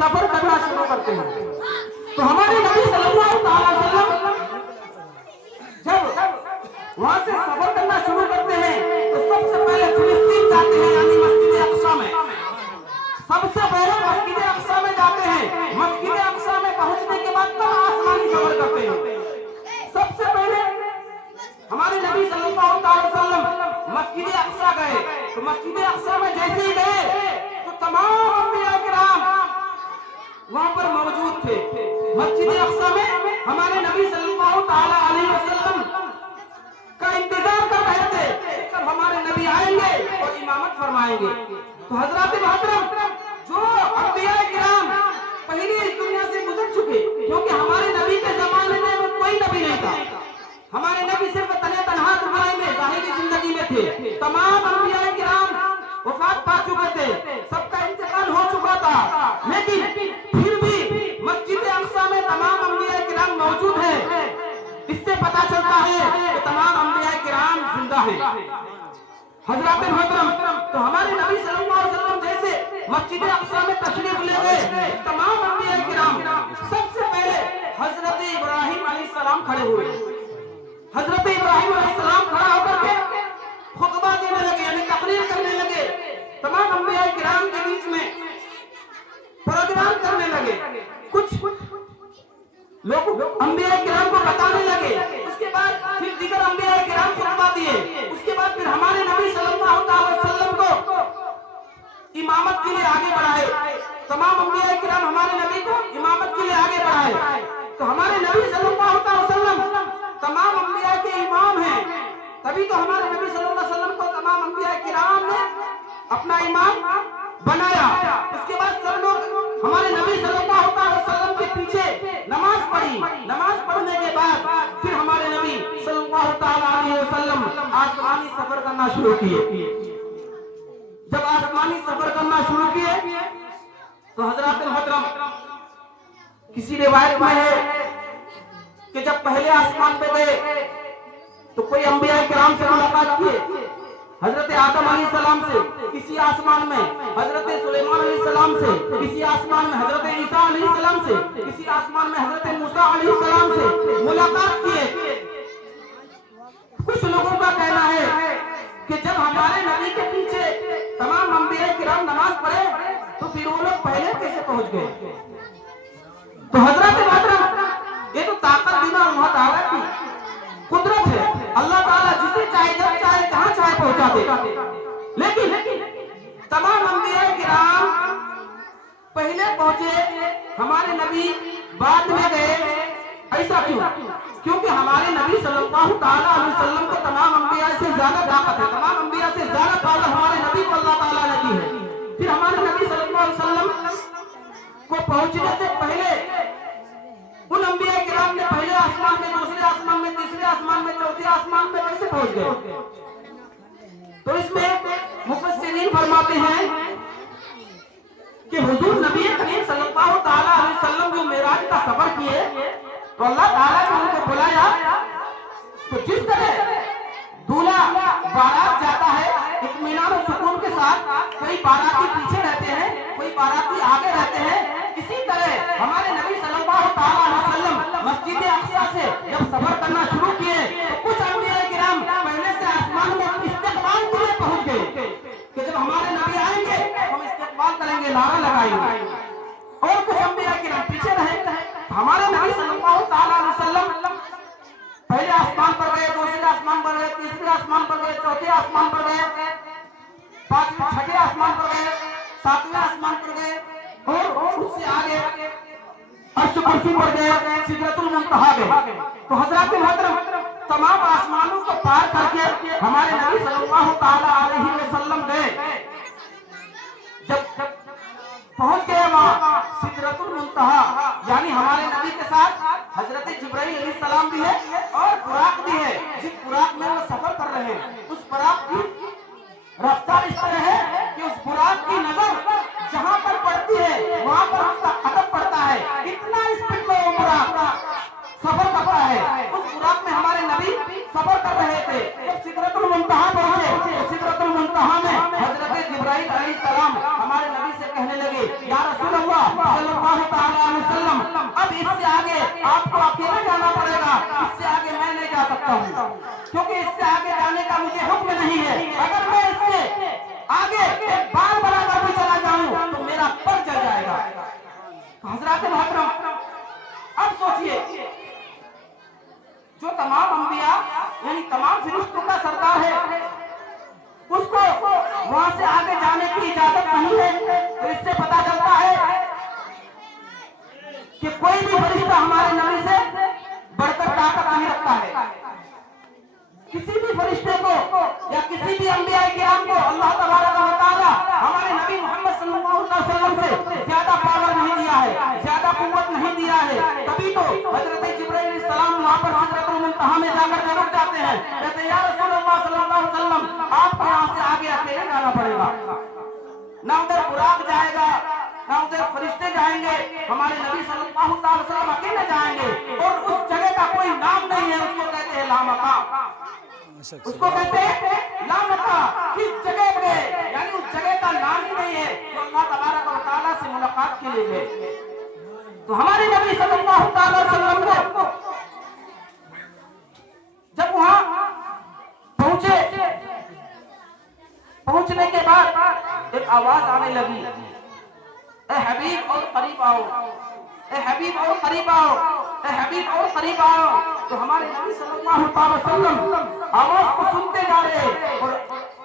सफर करना शुरू करते हैं। तो हमारे नबी सल्लल्लाहु अलैहि वसल्लम जब वहां से सफर करना शुरू करते हैं तो सबसे पहले फिलिस्तीन जाते हैं, यानी मस्जिद अक्सा में। सबसे पहले मस्जिद अक्सा में जाते हैं। मस्जिद अक्सा में पहुंचने के बाद तब आसमानी सफर करते हैं। सबसे पहले हमारे नबी सल्लल्लाहु अलैहि वसल्लम मस्जिद अक्सा गए। तो मस्जिद अक्सा में जैसे ही गए तो तमाम अंबिया किराम वहां पर मौजूद थे। मस्जिद अक्सा में हमारे नबी सल्लल्लाहु अलैहि वसल्लम का इंतजार कर रहे थे कब हमारे नबी आएंगे और इमामत फरमाएंगे। तो हजरत मोहतरम जो अंबिया किराम पहले इस दुनिया से गुजर चुके, क्योंकि हमारे नबी के जमाने में कोई नबी नहीं था। हमारे नबी सिर्फ तने तनहा दुनिया में ज़ाहिरी जिंदगी में थे। तमाम अंबिया किराम वफात पा चुके थे, सबका इंतकाल हो चुका था, लेकिन फिर भी मस्जिद अक्सा में तमाम अंबिया किराम मौजूद हैं। इससे पता चलता है कि तमाम अंबिया किराम जिंदा हैं। हजरत मोहतरम तो हमारे नबी सल्लल्लाहु अलैहि वसल्लम जैसे मस्जिद अक्सा में तशरीफ ले गए, तमाम अंबिया किराम सबसे पहले हजरत इब्राहिम अलैहिस्सलाम खड़े हुए। हजरत इब्राहिम अलैहिस्सलाम खड़ा होकर के खुतबा देने लगे, यानी तकरीर करने लगे। तमाम अंबिया किराम के बीच में प्रोग्राम करने लगे। कुछ लोग अंबिया किराम को बताने लगे। उसके बाद फिर दीगर अंबिया किराम खुतबा दिए। उसके बाद फिर हमारे नबी सल्लल्लाहु अलैहि वसल्लम को इमामत के लिए आगे बढ़ाए। तमाम अंबिया किराम हमारे नबी को इमामत के लिए आगे बढ़ाए। तो हमारे नबी सल्लल्लाहु अलैहि वसल्लम तमाम अंबिया के इमाम हैं, तभी तो हमारे नबी सल्लल्लाहु अलैहि वसल्लम को तमाम अंबिया किराम ने अपना इमाम बनाया। उसके बाद सब लोग हमारे नबी सल्लल्लाहु अलैहि वसल्लम के पीछे नमाज पढ़ी। नमाज पढ़ने के बाद फिर हमारे नबी सल्लल्लाहु अलैहि वसल्लम आसमानी सफर करना शुरू किए। जब आसमानी सफर करना शुरू किए तो हजरत मोहतरम किसी रिवायत में है कि जब पहले आसमान पे गए तो कोई अंबिया किराम से मुलाकात किए। हजरत आदम अलैहिस्सलाम से किसी आसमान में, हजरत सुलेमान अलैहिस्सलाम से किसी आसमान में, हजरत ईसा अलैहिस्सलाम से किसी आसमान में, हजरत मूसा अलैहिस्सलाम से मुलाकात किए। कुछ लोगों का कहना है कि जब हमारे नबी के पीछे तमाम अंबिया किराम नमाज पढ़े तो फिर वो लोग पहले कैसे पहुंच गए। तो हजरत मोहतरम ये तो ताकत बिना अल्लाह ताला की कुदरत है। अल्लाह ताला जिसे चाहे जब चाहे जहां चाहे पहुंचा दे। लेकिन तमाम अंबिया किराम पहले पहुंचे, हमारे नबी बाद में गए। ऐसा क्यों? क्योंकि हमारे नबी सल्लल्लाहु अलैहि वसल्लम को तमाम अंबिया से ज्यादा ताकत है, तमाम अंबिया से ज्यादा पावर हमारे नबी को अल्लाह ताला ने दी है। फिर हमारे नबी सल्लल्लाहु अलैहि वसल्लम को पहुंचने से पहले उन अंबिया किराम ने पहले आसमान में, दूसरे आसमान में, तीसरे आसमान में, चौथे आसमान में कैसे पहुंच गए। तो इसमें मुफस्सिरीन फरमाते हैं कि हुजूर नबी करीम सल्लल्लाहु अलैहि वसल्लम जो मेराज का सफर किए तो अल्लाह ताला ने उनको बुलाया। तो जिस तरह दूल्हा बारात जाता है इत्मीनान और सुकून के साथ, कोई बाराती पीछे रहते हैं, कोई बाराती आगे रहते हैं, इसी तरह हमारे नबी सल्लल्लाहु अलैहि वसल्लम मस्जिद अक्सा से जब सफर करना शुरू किए तो कुछ अंबिया किराम पहले से आसमान में इस्तकबाल के लिए पहुंच गए कि जब हमारे नबी आएंगे हम इस्तकबाल करेंगे, नारा लगाएंगे। और कुछ अंबिया किराम पीछे रहे। हमारे नबी सल्लल्लाहु अलैहि वसल्लम पहले आसमान पर गए, दूसरे आसमान पर गए, तीसरे आसमान पर गए, चौथे आसमान पर गए, पांचवें छठे आसमान पर गए, सातवें आसमान पर गए और उससे आगे अर्श कुर्सी पर गए, सिदरतुल मुंतहा गए। तो हजरत मोहतरम तमाम आसमानों को पार करके हमारे नबी सल्लल्लाहु अलैहि वसल्लम गए। जब पहुंच गए वहां सिदरतुल मुंतहा, यानी हमारे नबी के साथ हजरत जिब्राइल अलैहिस्सलाम भी है और बुराक भी है। जिस बुराक में वो सफर कर रहे हैं उस बुराक की रफ्तार इस तरह है कि उस बुराक की नजर जहां पर पड़ती है वहां पर उसका कदम पड़ता है। इतना स्पीड में वो बुराक सफर करता है। उस बुराक में हमारे नबी सफर कर रहे थे। जब सिदरतुल मुंतहा पहुंचे तो सिदरतुल मुंतहा में हजरत आपको अकेला जाना पड़ेगा, इससे आगे मैं नहीं जा सकता हूँ, क्योंकि इससे आगे जाने का मुझे हुक्म नहीं है। अगर मैं इससे आगे एक बाल बनाकर भी चला जाऊं तो मेरा पर जल जाएगा। हजरात मोहतरम, अब सोचिए, जो तमाम अंबिया यानी तमाम फरिश्तों का सरदार है, उसको वहां से आगे जाने की इजाजत नहीं है, तो इससे पता चलता है कि कोई भी फरिश्ता हमारे नबी से बढ़कर ताकत नहीं रखता है। किसी भी फरिश्ते को या किसी भी अंबिया किराम को अल्लाह तबारक व तआला हमारे नबी मोहम्मद सल्लल्लाहु अलैहि वसल्लम से ज्यादा पावर नहीं दिया है, ज्यादा कुव्वत नहीं दिया है। तभी तो हजरत जिब्राइल अलैहिस्सलाम वहां पर सिदरतुल मुंतहा में जाकर के रुक जाते हैं, कहते हैं या रसूलुल्लाह सल्लल्लाहु अलैहि वसल्लम आपको यहाँ से आगे अकेले जाना पड़ेगा, ना उधर बुराक जाएगा ना उधर फरिश्ते जाएंगे, हमारे नबी सल्लल्लाहु अलैहि वसल्लम अकेले जाएंगे। और उस जगह का कोई नाम नहीं है, उसको कहते हैं लामका, उसको कहते हैं लामका। किस जगह पे, यानी उस जगह का नाम ही नहीं है जो अल्लाह तबारक व तआला से मुलाकात के लिए गए। तो हमारे नबी सल्लल्लाहु अलैहि वसल्लम को जब वहां पहुंचने के बाद एक आवाज आने लगी, ए हबीब और करीब आओ, ए हबीब और करीब आओ, ए हबीब और करीब आओ। तो हमारे नबी सल्लल्लाहु अलैहि वसल्लम आवाज को सुनते जा रहे हैं और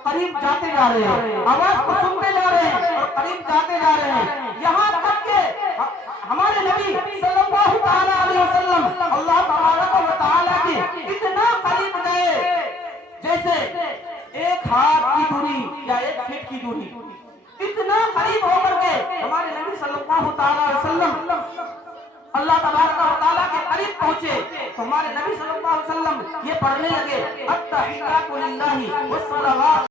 करीब जाते जा रहे हैं, आवाज को सुनते जा रहे हैं और करीब जाते जा रहे हैं, यहाँ तक के हमारे नबी सल्लल्लाहु अलैहि वसल्लम अल्लाह तबारक व तआला के इतना करीब गए जैसे एक हाथ की दूरी या एक फीट की दूरी, इतना करीब होकर के हमारे नबी सल्लल्लाहु अलैहि वसल्लम अल्लाह तबारक व तआला के करीब पहुंचे। तो हमारे नबी सल्लल्लाहु अलैहि वसल्लम ये पढ़ने लगे, अत्तहियातु लिल्लाहि वस्सलावात